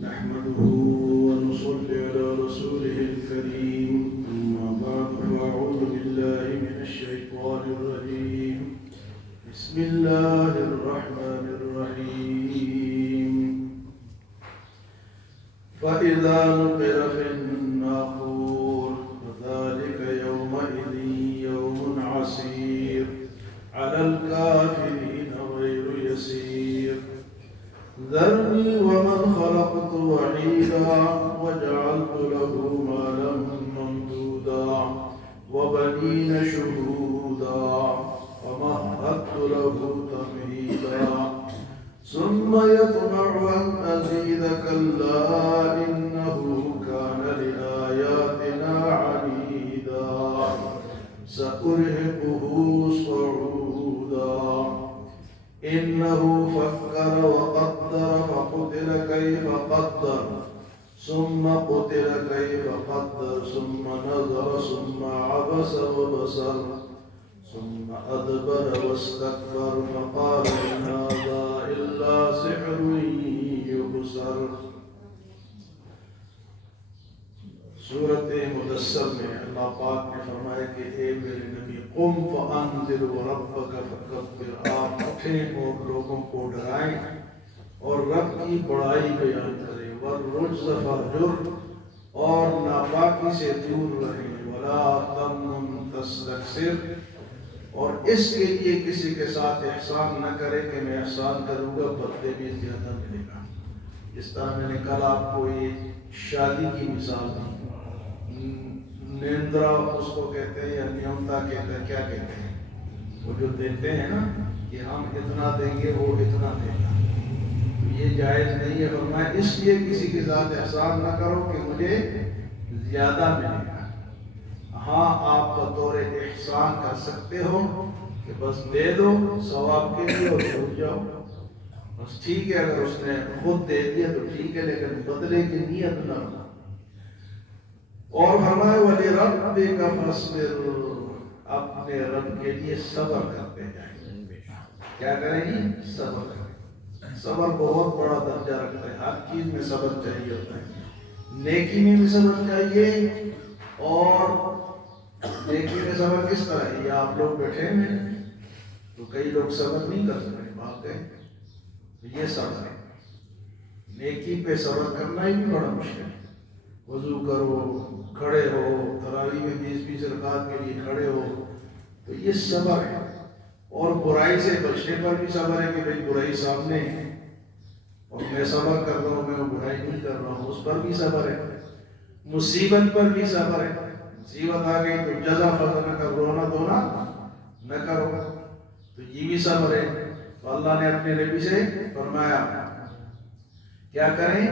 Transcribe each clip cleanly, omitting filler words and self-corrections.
نحمده ونصلي على رسوله الكريم أما بعد فأعوذ بالله من الشيطان الرجيم بسم الله الرحمن الرحيم فإذا نقر في الناقور فذلك يومئذ يوم عسير على الكافرين غير يسير ذرني ومن خلقت وحيدا وجعلت له مالا ممدودا وبنين شهودا ومهدت له تمهيدا ثم يطمع أن أزيد كلا إنه كان لآياتنا عنيدا سأرهقه صعودا إنه فكر وقدر فقتل كيف قدر ثم قتل كيف قدر ثم نظر ثم عبس وبصر ثم أدبر واستكبر فقال إن هذا إلا سحر يبصر. سورۃ مدثر میں اللہ پاک نے فرمایا کہ اے میرے نبی قم فانذر وربک فکبر، آپ اٹھیں اور لوگوں کو ڈرائیں اور رب کی بڑائی بیان کریں، والرجز فاہجر، اور ناپاکی سے دور رہیں، ولا تمنن تستکثر، اور اس کے لیے کسی کے ساتھ احسان نہ کرے کہ میں احسان کروں گا بدلے میں زیادہ ملے گا. جس طرح میں نے کل آپ کو یہ شادی کی مثال دی، نیندرا اس کو کہتے ہیں یا نیمتا کہتے ہیں، کیا کہتے ہیں، وہ جو دیتے ہیں نا کہ ہم اتنا دیں گے وہ اتنا دے گا، یہ جائز نہیں ہے. فرمایا اس لیے کسی کے ساتھ احسان نہ کرو کہ مجھے زیادہ ملے گا. ہاں آپ بطور احسان کر سکتے ہو کہ بس دے دو ثواب کے لیے اور چھوٹ جاؤ، بس ٹھیک ہے. اگر اس نے خود دے دیا تو ٹھیک ہے، لیکن بدلے کی نیت نہ ہو. اور فرمایا وَلِرَبِّكَ فَاصْبِرْ، اپنے رب کے لیے صبر کرتے جائیں. کیا کریں گی؟ صبر کریں. صبر بہت بڑا درجہ رکھتا ہے، ہر چیز میں صبر چاہیے ہوتا ہے. نیکی میں بھی صبر چاہیے، اور نیکی میں صبر کس طرح ہے؟ یہ آپ لوگ بیٹھے ہیں تو کئی لوگ صبر نہیں کر سکتے، بھاگ گئے، یہ صبر ہے. نیکی پہ صبر کرنا ہی بھی بڑا مشکل ہے. وضو کرو، کھڑے ہو، تراویح میں 20 رکعت کے لیے کھڑے ہو، تو یہ صبر ہے. اور برائی سے بچنے پر بھی صبر ہے کہ بھئی برائی سامنے ہے اور میں صبر کر رہا ہوں، میں وہ برائی نہیں کر رہا ہوں، اس پر بھی صبر ہے. مصیبت پر بھی صبر ہے. مصیبت آ گئی تو جزا فضا نہ کرو، رونا دھونا نہ کرو، تو یہ بھی صبر ہے. تو اللہ نے اپنے نبی سے فرمایا کیا کریں؟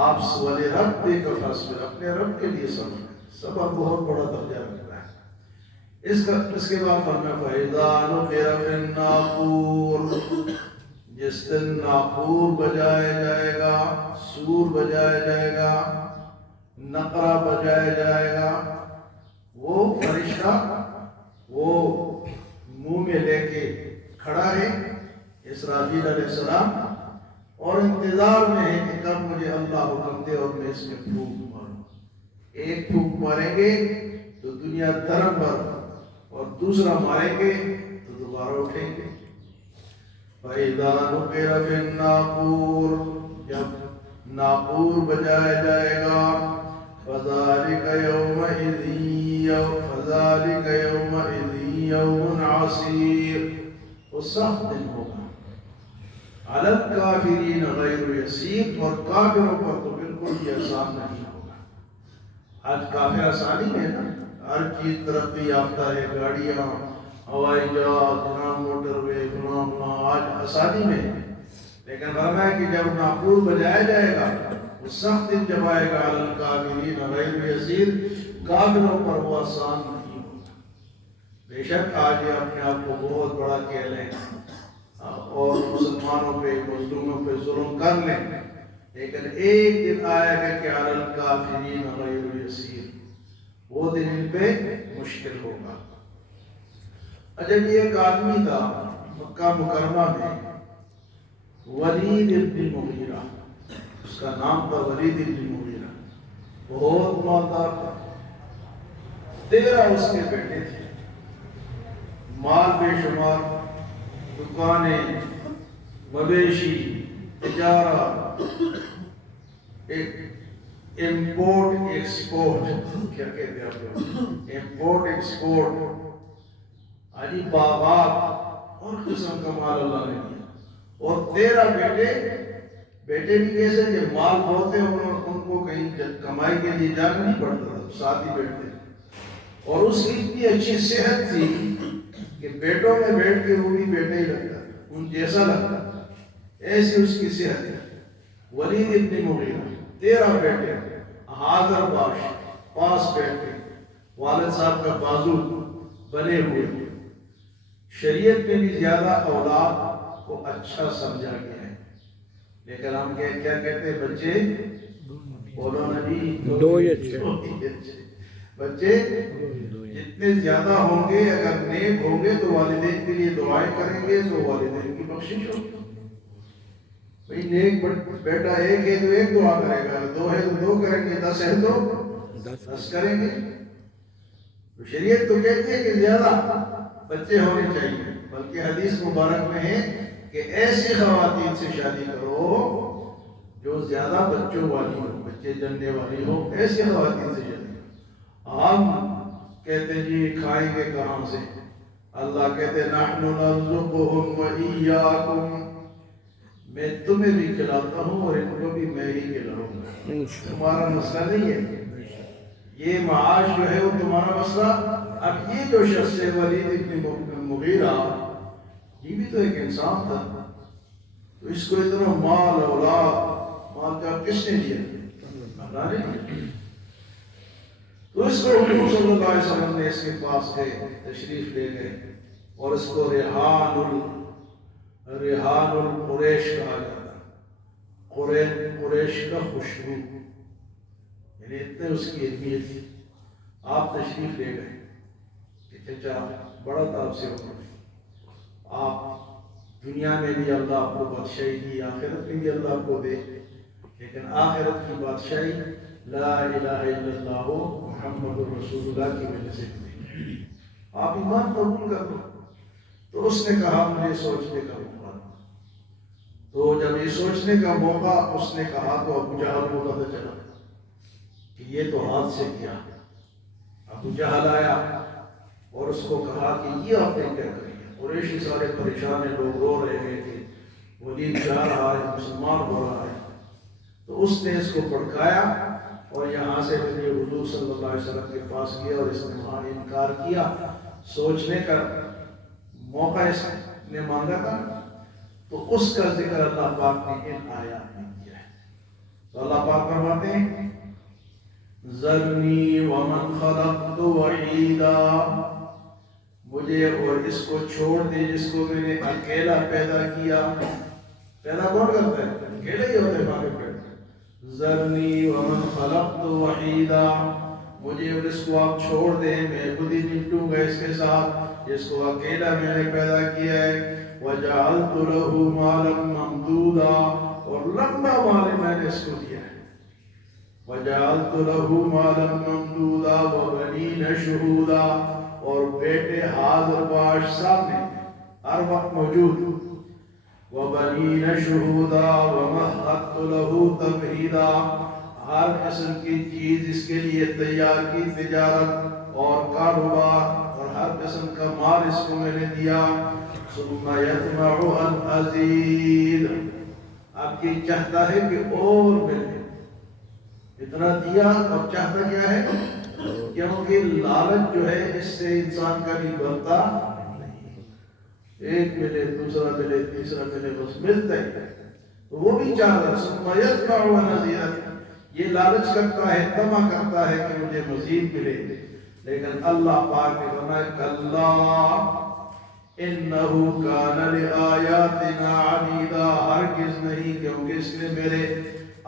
آپ وَلِرَبِّكَ فَاصْبِرْ، اپنے رب کے لیے صبر کریں. صبر بہت بڑا درجہ رکھتا ہے. اس کے بعد فرمایا فَإِذَا نُقِرَ فِي النَّاقُورِ، جس دن ناقور بجایا جائے گا، سور بجایا جائے گا، نقرہ بجایا جائے گا. وہ فرشتہ وہ منہ میں لے کے کھڑا ہے اسرافیل علیہ السلام، اور انتظار میں ہے کہ کب مجھے اللہ حکم دے اور میں اس میں پھونک ماروں. ایک پھونک ماریں گے تو دنیا دھرم پر، اور دوسرا ماریں گے تو دوبارہ اٹھیں گے. فَإِذَا نُقِرَ فِي النَّاقُورِ، جب ناقور بجایا جائے گا، فَذَلِكَ يَوْمَئِذٍ يَوْمٌ عَسِيرٌ، وہ سخت دن ہوگا. عَلَى الْكَافِرِينَ غَيْرُ يَسِيرٌ، اور کافروں پر تو بالکل یہ آسان نہیں ہوگا. آج کافر آسانی ہے نا، ہر چیز ترقی یافتہ ہے، گاڑیاں، ہوائی جہاز، موٹر وے، فلاں فلاں، آج آسانی میں. لیکن فرمایا کہ جب ناقور بجایا جائے گا، وہ سخت دن جب آئے گا، عَلَى الْكَافِرِينَ غَيْرُ يَسِيرٌ، کافروں پر وہ آسان نہیں ہوگا. بے شک آج یہ اپنے آپ کو بہت بڑا کہہ لیں اور مسلمانوں پہ، مظلوموں پہ ظلم کر لیں، لیکن ایک دن آئے گا کہ عَلَى الْكَافِرِينَ غَيْرُ يَسِيرٌ، وہ دن ان پہ مشکل ہوگا. اچھا، یہ ایک آدمی تھا مکہ مکرمہ میں، ولید بن مغیرہ، اس اس کا نام تھا ولید بن مغیرہ، بہت مالدار تھا، 13 اس کے بیٹے تھے، مال بے شمار، دکانیں، مویشی، تجارت، ایک امپورٹ ایکسپورٹ، کیا کہتے ہیں آپ لوگ، امپورٹ ایکسپورٹ، علی باغات، اور قسم کا مال اللہ نے دیا، اور 13 بیٹے بھی کیسے کہ مال بہت ہے، ان کو کہیں کمائی کے لیے جانا نہیں پڑتا تھا، ساتھ ہی بیٹھتے، اور اس کی اتنی اچھی صحت تھی کہ بیٹوں میں بیٹھ کے وہ بھی بیٹا ہی لگتا، ان جیسا لگتا، ایسی اس کی صحت ہے۔ ولید ابن مغیرہ، 13 بیٹے، حاضر باش، پاس بیٹھے، والد صاحب کا بازو بنے ہوئے، شریعت میں بھی زیادہ اولاد کو اچھا سمجھا گیا ہے، لیکن ہم کیا کہتے ہیں، بچے بولو نبی دو ہی اچھے، بچے جتنے زیادہ ہوں گے، اگر نیک ہوں گے تو والدین کے لیے دعائیں کریں گے تو والدین کی بخشش ہوگی۔ بھئی نیک بیٹا ایک ہے تو ایک دعا کرے گا، 2 ہے تو 2 کریں گے، 10 ہے تو 10 کریں گے۔ تو شریعت تو کہتی ہے کہ زیادہ بچے ہونے چاہیے، بلکہ حدیث مبارک میں ہے کہ ایسی خواتین سے شادی کرو جو زیادہ بچوں والی ہو، بچے جننے والی ہو، ایسی خواتین سے شادی کرو۔ ہم کہتے ہیں جی کھائیں گے کہاں سے؟ اللہ کہتے ہیں نحن نرزقهم وإياكم، میں تمہیں بھی کھلاتا ہوں اور ان کو بھی میں ہی کھلاؤں گا، تمہارا مسئلہ نہیں ہے، یہ معاش جو ہے وہ تمہارا مسئلہ۔ اب یہ جو شخص ہے ولید ابن مغیرہ، یہ بھی تو ایک انسان تھا، تو اس کو اتنا مال اولاد، مال کا کس نے دیا؟ اللہ نے دیا۔ تو اس کو حضور صلی اللہ علیہ وسلم نے اس کے پاس گئے، تشریف لے گئے، اور اس کو ریحان القریش کہا جاتا، قریش کا خوشبو، یعنی اتنے اس کی اہمیت تھی۔ آپ تشریف لے گئے کہ چچا بڑا تھا آپ سے عمر، آپ دنیا میں بھی اللہ آپ کو بادشاہی دی، آخرت میں بھی اللہ آپ کو دے، لیکن آخرت کی بادشاہی لا الہ الا اللہ محمد رسول اللہ کی وجہ سے دی، آپ ایمان قبول کر لو۔ تو اس نے کہا مجھے سوچنے کا موقع، تو جب یہ سوچنے کا موقع اس نے کہا تو ابو جہل کو پتہ چلا کہ یہ تو ہاتھ سے کیا۔ ابو جہل آیا اور اس کو کہا کہ یہ آپ نے کیا کر دیا؟ قریشی سارے پریشان ہیں، لوگ رو رہے ہیں کہ ولید جا رہا ہے، مسلمان ہو رہا ہے۔ تو اس نے اس کو بھڑکایا اور یہاں سے پھر یہ حضور صلی اللہ علیہ وسلم کے پاس گیا اور اس نے وہاں انکار کیا، سوچنے کا موقع اس نے مانگا تھا، تو اس کا ذکر اللہ پاک نے ان آیات میں کیا ہے۔ تو اللہ پاک فرماتے ہیں ذرنی ومن خلقت وحیدا، مجھے اور اس کو چھوڑ دے جس کو میں نے اکیلا پیدا کیا۔ پیدا کون کرتا ہے؟ اکیلے ہی ہوتے باقی پیدا۔ ذرنی ومن خلقت وحیدا، مجھے اور اس کو آپ چھوڑ دیں، میں خود ہی نپٹوں گا اس کے ساتھ، جس کو اکیلا میں نے پیدا کیا ہے۔ وجعلت له مالا ممدودا، اور لمبا مال میں نے اس کو دیا ہے۔ وجعلت له مالا ممدودا وبنین شہودا، اور بیٹے حاضر باش سامنے ہر وقت موجود۔ وبنین شہودا ومہدت له تمہیدا، ہر قسم کی چیز اس کے لیے تیار کی، تجارت اور کاروبار اور ہر قسم کا مال اس کو میں نے دیا۔ ثم یطمع ان ازید، اب یہ چاہتا ہے کہ اور ملے، اتنا دیا اور چاہتا کیا ہے؟ کیونکہ لالچ جو ہے اس سے انسان کا بھی بنتا نہیں، ایک ملے، دوسرا ملے، تیسرا ملے، بس ملتا ہی، تو وہ بھی چاہتا ہے۔ ثم یطمع ان ازید، یہ لالچ کرتا ہے، طمع کرتا ہے کہ مجھے مزید ملے، لیکن اللہ پاک نے فرمایا کلا انہو کان لآیاتنا عنیدا، ہرگز نہیں، کیونکہ اس نے میرے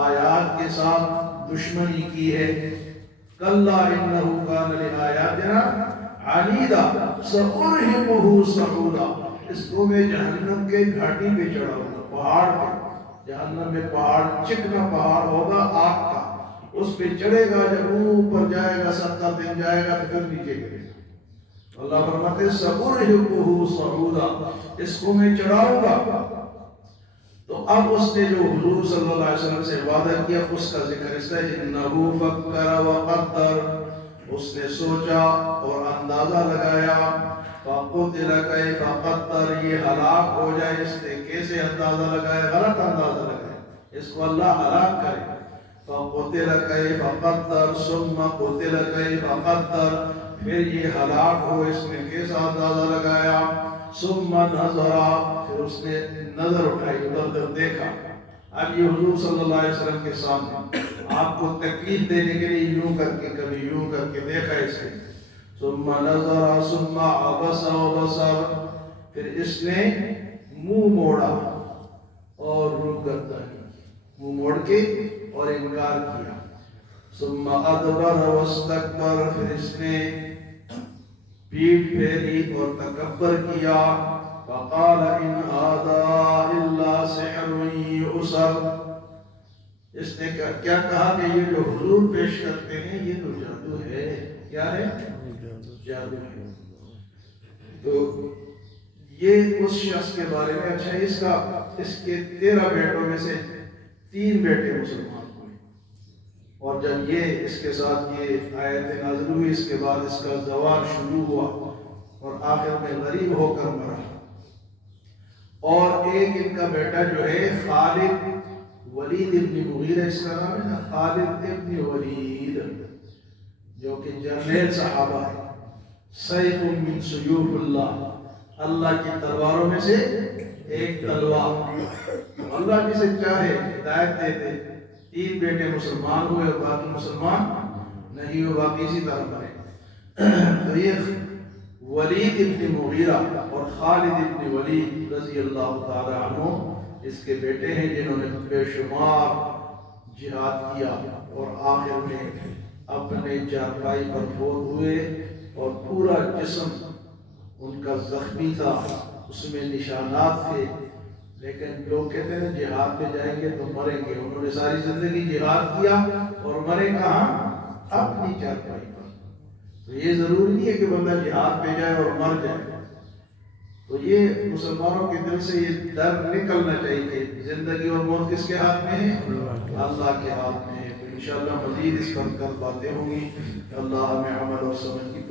آیات کے ساتھ دشمنی کی ہے۔ کلا انہو کان لآیاتنا عنیدا سأرہقہ صعودا، اس کو میں جہنم کے گھاٹی پہ چڑھاؤں گا، پہاڑ پہ، جہنم میں پہاڑ چکنا پہاڑ ہوگا آگ کا، اس پہ چڑھے گا، جب اوپر جائے گا 70 دن جائے گا تو پھر نیچے گرے گا۔ اللہ فرماتے سأرهقه صعودا، اس کو میں چڑھاؤں گا۔ تو اب اس نے جو حضور صلی اللہ علیہ وسلم سے وعدہ کیا اس کا ذکر اس ہے، انہو فکر وقدر، اس نے سوچا اور اندازہ لگایا، فقتل کیف قدر، یہ ہلاک ہو جائے، اس نے کیسے اندازہ لگایا، غلط اندازہ لگایا، اس کو اللہ ہلاک کرے۔ فقتل کیف قدر ثم قتل کیف قدر، پھر یہ ہلاک ہو، اس نے کیسا اندازہ لگایا، ثم نظر، پھر اس نے نظر اٹھائی، ادھر ادھر دیکھا۔ اب یہ حضور صلی اللہ علیہ وسلم کے سامنے آپ کو تکلیف دینے کے لیے یوں کر کے کبھی یوں کر کے دیکھا اس نے، ثم نظر ثم عبس وبصر، پھر اس نے منہ موڑا اور روگردانی، منہ موڑ کے اور انکار کیا، ثم ادبر واستکبر، پھر اس نے پیٹھ پھیری اور تکبر کیا، فقال ان هذا الا سحر یؤثر، اس نے کیا کہا کہ یہ جو حضور پیش کرتے ہیں یہ تو جادو ہے۔ کیا ہے؟ جادو ہے۔ تو یہ اس شخص کے بارے میں، اچھا اس کے 13 بیٹوں میں سے 3 بیٹے مسلمان ہوئے، اور جب یہ اس کے ساتھ یہ آیت نازل ہوئی، اس کے بعد اس کا زوال شروع ہوا اور آخر میں غریب ہو کر مرا۔ اور ایک ان کا بیٹا جو ہے خالد، ولید ابن مغیرہ اس کا نام ہے نا، خالد ابن ولید، جو کہ جرنیل صحابہ ہے، سیف من سیوف اللہ، اللہ کی تلواروں میں سے ایک تلوار، اللہ جسے چاہے ہدایت دے دے۔ 3 بیٹے مسلمان ہوئے اور باقی مسلمان نہیں ہوئے، باقی اسی طرح مرے۔ تو یہ ولید ابن مغیرہ اور خالد ابن ولید رضی اللہ تعالی عنہ اس کے بیٹے ہیں، جنہوں نے بے شمار جہاد کیا اور آخر میں اپنے چارپائی پر فوت ہوئے، اور پورا جسم ان کا زخمی تھا، اس میں نشانات تھے، لیکن لوگ کہتے ہیں جہاد پہ جائیں گے تو مریں گے، انہوں نے ساری زندگی جہاد کیا اور مرے کہاں؟ اپنی چارپائی پر۔ تو یہ ضروری نہیں ہے کہ بندہ جہاد پہ جائے اور مر جائے، تو یہ مسلمانوں کے دل سے یہ ڈر نکلنا چاہیے کہ زندگی اور موت کس کے ہاتھ میں ہے؟ اللہ کے ہاتھ میں ہے۔ تو انشاءاللہ مزید اس پر کل باتیں ہوں گی۔ اللہ ہمیں عمل اور سمجھ کی